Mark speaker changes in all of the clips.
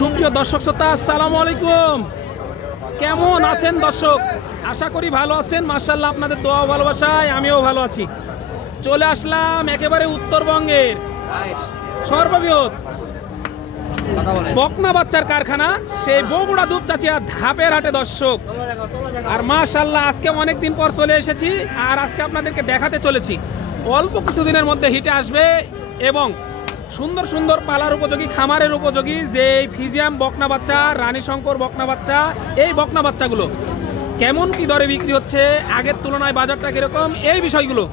Speaker 1: সুপ্রিয় দর্শক শ্রোতা, আসসালামু আলাইকুম। কেমন আছেন দর্শক? আশা করি ভালো আছেন। মার্শাল্লাহ আপনাদের দোয়া ভালোবাসায় আমিও ভালো আছি। চলে আসলাম একেবারে উত্তরবঙ্গের সর্ববৃহৎ বকনা বাচ্চার কারখানা, সেই বগুড়া দুপচাচিয়া ধাপের হাটে দর্শক। আর মাশাল্লাহ আজকে অনেক দিন পর চলে এসেছি আর আজকে আপনাদেরকে দেখাতে চলেছি। অল্প কিছুদিনের মধ্যে হিটে আসবে এবং সুন্দর সুন্দর পালার উপযোগী, খামারের উপযোগী যে ফিজিয়াম বকনা বাচ্চা রানী শঙ্কর বকনা বাচ্চা, এই বকনা বাচ্চাগুলো কেমন কি দরে বিক্রি হচ্ছে, আগের তুলনায় বাজারটা কীরকম, এই বিষয়গুলো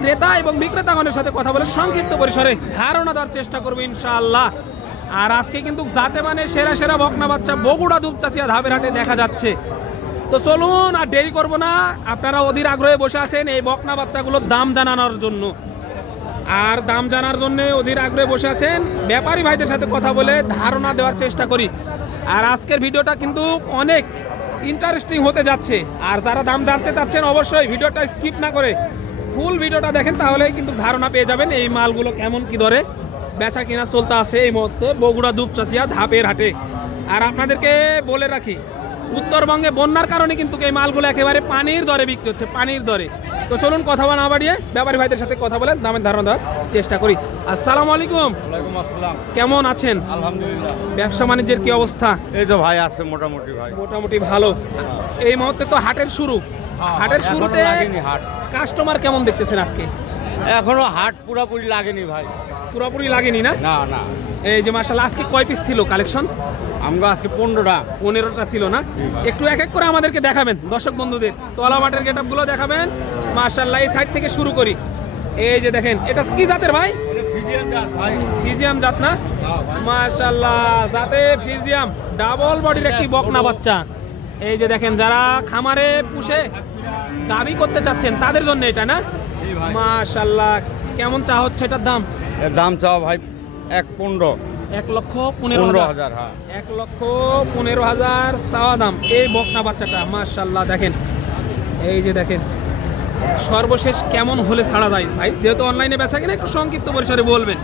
Speaker 1: ক্রেতা এবং বিক্রেতাগণের সাথে কথা বলে সংক্ষিপ্ত পরিসরে ধারণা দেওয়ার চেষ্টা করব ইনশাআল্লাহ। আর আজকে কিন্তু যাতে মানে সেরা সেরা বকনা বাচ্চা বগুড়া দুপচাচিয়া ধাপের হাটে দেখা যাচ্ছে। তো চলুন আর দেরি করব না, আপনারা অধীর আগ্রহে বসে আছেন এই বকনা বাচ্চাগুলোর দাম জানানোর জন্য। আর দাম জানার জন্য অধীর আগ্রহে বসে আছেন ব্যাপারী ভাইদের সাথে কথা বলে ধারণা দেওয়ার চেষ্টা করি। আর আজকের ভিডিওটা কিন্তু অনেক ইন্টারেস্টিং হতে যাচ্ছে। আর যারা দাম জানতে চাচ্ছেন অবশ্যই ভিডিওটা স্কিপ না করে ফুল ভিডিওটা দেখেন তাহলে কিন্তু ধারণা পেয়ে যাবেন এই মালগুলো কেমন কি ধরে। বেচা কিনা চলতে আছে এই মুহূর্তে বগুড়া দুপচাচিয়া ধাপের হাটে। আর আপনাদেরকে বলে রাখি উত্তরবঙ্গে বন্যার কারণে কিন্তু এই মালগুলো একেবারে পানির দরে বিক্রি হচ্ছে পানির দরে। তো চলুন কথা না বাড়িয়ে ব্যাপারী ভাইদের সাথে কথা বলে দামের ধারণা দেওয়ার চেষ্টা করি। আসসালামু আলাইকুম। কেমন আছেন?
Speaker 2: আলহামদুলিল্লাহ।
Speaker 1: ব্যবসা বাণিজ্যের কি অবস্থা?
Speaker 2: এই তো ভাই আছে মোটামুটি ভাই।
Speaker 1: মোটামুটি ভালো। এই মুহূর্তে তো হাটের শুরু। হাটের শুরুতে কাস্টমার কেমন দেখতেছেন আজকে?
Speaker 2: এখনও হাট পুরাপুরি লাগেনি ভাই।
Speaker 1: পুরোপুরি লাগেনি না?
Speaker 2: না না।
Speaker 1: এই যে মার্শাল্লাহ আজকে কয় পিস ছিল কালেকশন
Speaker 2: আমগো আজকে পনেরোটা।
Speaker 1: পনেরোটা ছিল না? একটু এক এক করে আমাদেরকে দেখাবেন দর্শক বন্ধুদের। তলা মাঠের গেটগুলো দেখাবেন। মার্শাল্লাহ এই সাইড থেকে শুরু করি। এই যে দেখেন এটা কি জাতের ভাই?
Speaker 2: ভাই
Speaker 1: ফিজিয়াম জাত না? মার্শাল্লাহ জাতে ফিজিয়াম। ডাবল বডির একটি বকনা বাচ্চা। এই যে দেখেন যারা খামারে পুষে গাবি করতে চাচ্ছেন তাদের জন্য এটা না? মার্শাল্লাহ কেমন চা হচ্ছে এটার দাম?
Speaker 2: দাম চাও ভাই এক পনেরো।
Speaker 1: এক লক্ষ পনেরো হাজার।
Speaker 2: হাজার হ্যাঁ।
Speaker 1: এক লক্ষ পনেরো হাজার চাওয়া দাম। এই বকনা বাচ্চাটা মার্শাল্লাহ দেখেন। এই যে দেখেন সর্বশেষ কেমন হলে ছাড়া যায় ভাই? যেহেতু অনলাইনে বেচা কিনা একটু সংক্ষিপ্ত পরিসরে বলবেন।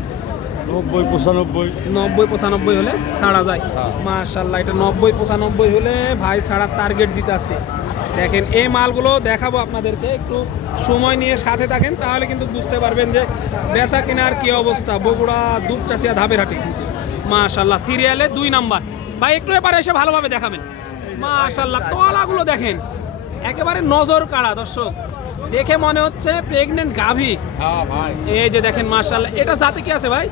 Speaker 2: নব্বই পঁচানব্বই।
Speaker 1: নব্বই পঁচানব্বই হলে ছাড়া যায়।
Speaker 2: হ্যাঁ।
Speaker 1: মার্শাল্লাহ এটা নব্বই পঁচানব্বই হলে ভাই ছাড়ার টার্গেট দিতে আসছে দেখেন এই মালগুলো দেখাবো আপনাদেরকে একটু সময় নিয়ে সাথে থাকেন তাহলে কিন্তু বুঝতে পারবেন যে বেচা কেনার কি অবস্থা। বগুড়া দুপচাচিয়া ধাপের হাটে। মাশাল্লাহ সিরিয়ালে দুই নাম্বার। ভাই একটু এবারে এসে ভালোভাবে দেখাবেন। মাশাল্লাহ তলাগুলো দেখেন। একেবারে নজর কাড়া দর্শক। দেখে মনে হচ্ছে প্রেগনেন্ট গাভী।
Speaker 2: হ্যাঁ
Speaker 1: এই যে দেখেন মাশাল্লাহ এটা জাতে কি আছে ভাই?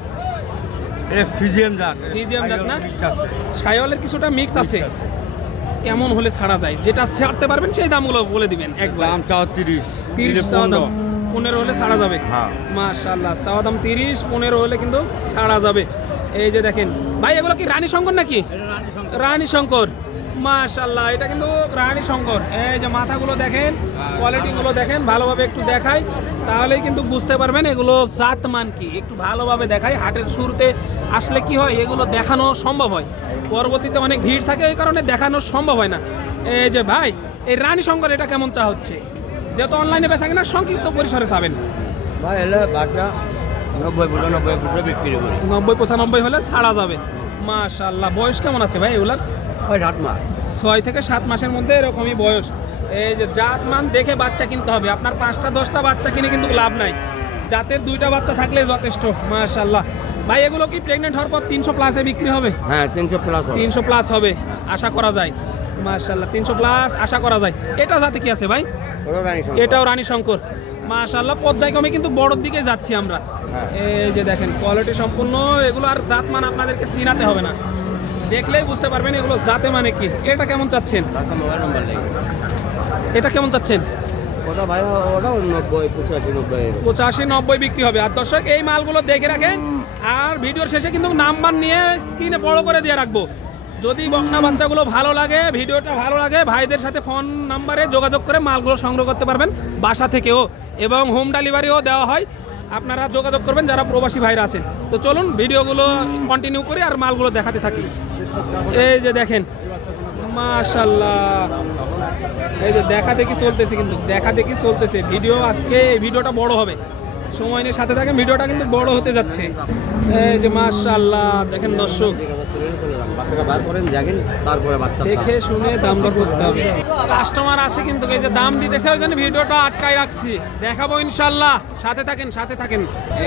Speaker 2: ফিজিয়াম জাত।
Speaker 1: ফিজিয়াম জাত না? সাইওয়ালের কিছুটা মিক্স আছে। কেমন হলে ছাড়া যায়? যেটা ছাড়তে পারবেন সেই দামগুলো বলে দিবেন একবার।
Speaker 2: দাম চাও তিরিশ।
Speaker 1: তিরিশ চাওয়া দাম পনেরো। হলে ছাড়া যাবে।
Speaker 2: হ্যাঁ।
Speaker 1: মাশাল্লাহ চাওয়া দাম তিরিশ পনেরো হলে কিন্তু ছাড়া যাবে। এই যে দেখেন। ভাই এগুলো কি রানী শঙ্কর নাকি? রানী শঙ্কর। মাশাল্লাহ এটা কিন্তু রানী শঙ্কর। এই যে মাথাগুলো দেখেন কোয়ালিটিগুলো দেখেন ভালোভাবে একটু দেখাই। তাহলেই কিন্তু বুঝতে পারবেন এগুলো জাত মান কি। একটু ভালোভাবে দেখাই হাটের শুরুতে আসলে কি হয় এগুলো দেখানো সম্ভব হয়। পরবর্তীতে অনেক ভিড় থাকে এই কারণে দেখানো সম্ভব হয় না। এই যে ভাই এই রানী শঙ্কর এটা কেমন চা হচ্ছে? যেহেতু অনলাইনে বেচা কিনা সংক্ষিপ্ত পরিসরে চাবেন।
Speaker 3: ভাই এলে বাচ্চা নব্বই ফুটো নব্বই ফুটো বিক্রি করি।
Speaker 1: নব্বই পঁচানব্বই হলে ছাড়া যাবে। মাশাল্লাহ বয়স কেমন আছে ভাই এগুলার?
Speaker 3: ওই সাত মাস।
Speaker 1: ছয় থেকে সাত মাসের মধ্যে এরকমই বয়স। এই যে জাত মান দেখে বাচ্চা কিনতে হবে। আপনার পাঁচটা দশটা বাচ্চা কিনে কিন্তু লাভ নাই। জাতের দুইটা বাচ্চা থাকলে যথেষ্ট মাশাল্লাহ ভাই এগুলো কি প্রেগনেন্ট হওয়ার পর তিনশো প্লাসে বিক্রি হবে?
Speaker 3: হ্যাঁ তিনশো প্লাস
Speaker 1: তিনশো প্লাস হবে আশা করা যায়। মাশাল্লাহ তিনশো প্লাস আশা করা যায়। এটা জাতে কি আছে ভাই?
Speaker 3: রানী
Speaker 1: এটাও রানী শঙ্কর। মাশাল্লাহ পর্যায়ক্রমে কিন্তু বড়র দিকে যাচ্ছি আমরা।
Speaker 3: হ্যাঁ।
Speaker 1: এই যে দেখেন কোয়ালিটি সম্পূর্ণ এগুলো আর জাত মান আপনাদেরকে চিনাতে হবে না। দেখলেই বুঝতে পারবেন এগুলো জাতে মানে কি। এটা কেমন চাচ্ছেন? এটা কেমন চাচ্ছেন?
Speaker 3: ওটা ভাই ওটাও নব্বই পঁচাশি নব্বই।
Speaker 1: পঁচাশি নব্বই বিক্রি হবে। আর দর্শক এই মালগুলো দেখে রাখেন। আর ভিডিওর শেষে কিন্তু নাম্বার নিয়ে স্ক্রিনে বড় করে দিয়ে রাখব। যদি বকনা বাচ্চাগুলো ভালো লাগে, ভিডিওটা ভালো লাগে, ভাইদের সাথে ফোন নাম্বারে যোগাযোগ করে মালগুলো সংগ্রহ করতে পারবেন বাসা থেকেও এবং হোম ডেলিভারিও দেওয়া হয়। আপনারা যোগাযোগ করবেন যারা প্রবাসী ভাইরা আছেন। তো চলুন ভিডিওগুলো কন্টিনিউ করি আর মালগুলো দেখাতে থাকি। এই যে দেখেন মাশাল্লাহ এই যে দেখা দেখি চলতেছে কিন্তু, দেখা দেখি চলতেছে। ভিডিও আজকে, এই ভিডিওটা বড় হবে। সময় নিয়ে সাথে থাকে ভিডিওটা কিন্তু বড় হতে যাচ্ছে। এই যে মাশাল্লাহ দেখেন দর্শক।
Speaker 3: বাচ্চাটা বার করেন দেখেন তারপরে বাচ্চা
Speaker 1: দেখে শুনে দাম দর করতে হবে। কাস্টমার আছে কিন্তু এই যে দাম দিতেছে ওই জন্য ভিডিওটা আটকায় রাখছি। দেখাবো ইনশাল্লাহ। সাথে থাকেন সাথে থাকেন।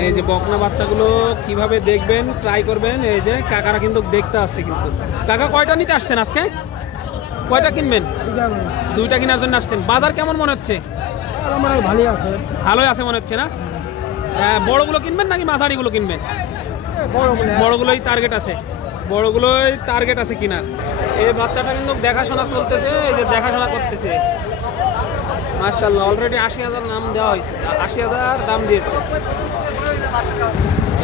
Speaker 1: এই যে বকনা বাচ্চাগুলো কীভাবে দেখবেন ট্রাই করবেন এই যে কাকারা কিন্তু দেখতে আসছে কিন্তু। কাকা কয়টা নিতে আসছেন আজকে? কয়টা কিনবেন? দুইটা কেনার জন্য আসছেন। বাজার কেমন মনে হচ্ছে?
Speaker 3: ভালোই আছে
Speaker 1: ভালোই আছে মনে হচ্ছে না? বড়গুলো কিনবেন নাকি মাঝারিগুলো কিনবেন? বড়গুলোই টার্গেট আছে। বড়গুলোই টার্গেট আছে কিনার এই বাচ্চাটা কিন্তু দেখাশোনা চলতেছে এই যে দেখাশোনা করতেছে। মার্শাল্লাহ অলরেডি আশি হাজার নাম দেওয়া হয়েছে আশি হাজার দাম দিয়েছে।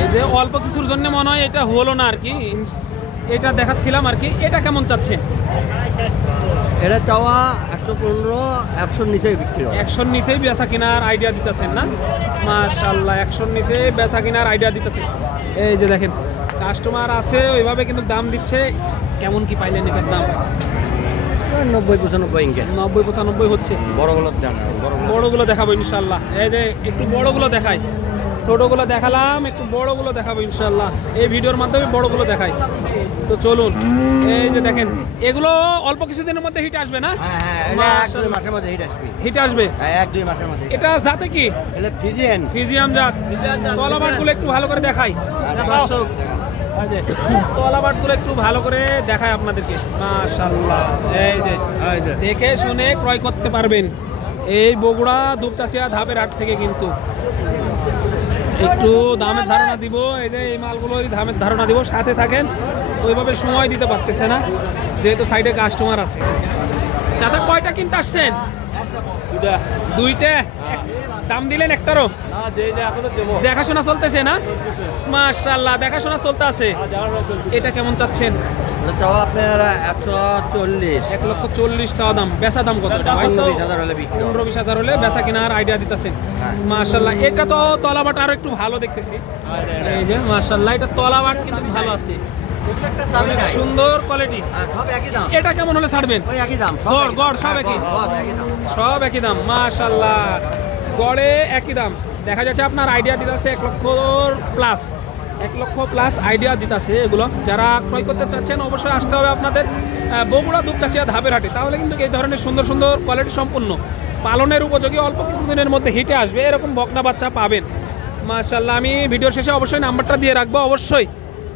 Speaker 1: এই যে অল্প কিছুর জন্য মনে হয় এটা হলো না আর কি এটা দেখাচ্ছিলাম আর কি এটা কেমন চাচ্ছে
Speaker 3: এটা চাওয়া একশো পনেরো একশোর নিচেই বিক্রি
Speaker 1: একশোর নিচেই বেচা কেনার আইডিয়া দিতেছেন না? মাশাল্লাহ একশোর নিচে বেচা কেনার আইডিয়া দিতেছে এই যে দেখেন কাস্টমার আছে ওইভাবে কিন্তু দাম দিচ্ছে। কেমন কি পাইলেন এটার দাম?
Speaker 3: নব্বই পঁচানব্বই ইঙ্কে
Speaker 1: নব্বই পঁচানব্বই হচ্ছে।
Speaker 3: বড়গুলো
Speaker 1: বড়গুলো দেখাবো ইনশাল্লাহ এই যে একটু বড়গুলো দেখাই। ছোটগুলো দেখালাম একটু বড়গুলো দেখাবো ইনশাল্লাহ এই ভিডিওর মাধ্যমে বড়গুলো দেখাই। তো চলুন এই যে দেখেন এগুলো অল্প কিছুদিনের মধ্যে হিট আসবে না?
Speaker 3: হ্যাঁ হ্যাঁ। মাসের মধ্যে হিট আসবে।
Speaker 1: হিট আসবে?
Speaker 3: হ্যাঁ এক দুই মাসের মধ্যে
Speaker 1: এটা যাতে কি?
Speaker 3: ফিজিয়ান।
Speaker 1: ফিজিয়াম জাত। তলাবাটগুলো একটু ভালো করে দেখাই। দর্শক তলাবাটগুলো একটু ভালো করে দেখায় আপনাদেরকে। মাশাল্লাহ এই যে দেখে শুনে ক্রয় করতে পারবেন। এই বগুড়া দুপচাচিয়া ধাপের হাট থেকে কিন্তু। একটু দামের ধারণা দিব এই যে এই মালগুলোর দামের ধারণা দিব সাথে থাকেন। ওইভাবে সময় দিতে পারতেছে না যেহেতু সাইডে কাস্টমার আছে। চাচা কয়টা কিনতে আসছেন? দুইটা। দাম দিলেন একটারও? দেখাশোনা চলতেছে না? মাশাল্লাহ দেখাশোনা চলতে আছে এটা কেমন চাচ্ছেন?
Speaker 3: চাওয়া আপনার একশো চল্লিশ।
Speaker 1: এক লক্ষ চল্লিশ চাওয়া দাম। বেচা দাম কত?
Speaker 3: পনেরো বিশ হাজার হলে
Speaker 1: বেচা কেনার আইডিয়া দিতেছেন। মাশাল্লাহ এটা তো তলাবাট আরও একটু ভালো দেখতেছি। এই যে মাশাল্লাহ এটা তলাবাট কিন্তু ভালো আছে। সুন্দর কোয়ালিটি
Speaker 3: আর সব একই দাম।
Speaker 1: এটা কেমন হলে ছাড়বেন? গড়, গড়, সব
Speaker 3: হ্যাঁ,
Speaker 1: একই?
Speaker 3: দাম।
Speaker 1: সব একই দাম মাশাল্লাহ গড়ে একই দাম। দেখা যাচ্ছে আপনার আইডিয়া দিতেছে এক লক্ষ প্লাস এক লক্ষ প্লাস আইডিয়া দিতেছে এগুলো। যারা ক্রয় করতে চাচ্ছেন, অবশ্যই আসতে হবে আপনাদের বগুড়া দুপচাচিয়া ধাপের হাটে। তাহলে কিন্তু এই ধরনের সুন্দর সুন্দর কোয়ালিটি সম্পূর্ণ। পালনের উপযোগী অল্প কিছুদিনের মধ্যে হিটে আসবে, এরকম বকনা বাচ্চা পাবেন। মাশাল্লাহ আমি ভিডিওর শেষে অবশ্যই নাম্বারটা দিয়ে রাখব। অবশ্যই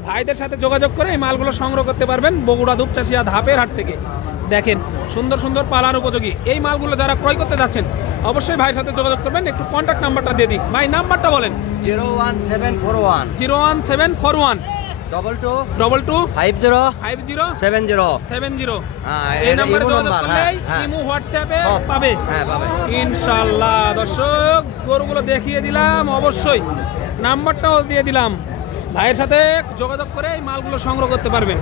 Speaker 1: ভাইদের সাথে যোগাযোগ করে এই মালগুলো সংগ্রহ করতে পারবেন বগুড়া দুপচাচিয়া ধাপের হাট থেকে। দেখেন, সুন্দর সুন্দর পালার উপযোগী। এই মালগুলো যারা ক্রয় করতে যাচ্ছেন অবশ্যই ভাইয়ের সাথে যোগাযোগ করবেন। একটু কন্ট্যাক্ট নাম্বারটা দিয়ে দিই। ভাই নাম্বারটা বলেন।
Speaker 3: Zero one seven four one.
Speaker 1: Zero one seven four one.
Speaker 3: Double two
Speaker 1: double two
Speaker 3: five zero
Speaker 1: five zero
Speaker 3: seven zero
Speaker 1: seven zero এই নাম্বারে যোগাযোগ করলেই
Speaker 3: হ্যাঁ, হ্যাঁ।
Speaker 1: ইমো হোয়াটসঅ্যাপে পাবে।
Speaker 3: হ্যাঁ পাবে।
Speaker 1: ইনশাল্লাহ দর্শক গরুগুলো দেখিয়ে দিলাম অবশ্যই। নাম্বারটাও দিয়ে দিলাম। ভাইয়ের সাথে যোগাযোগ করে এই মালগুলো সংগ্রহ করতে পারবেন।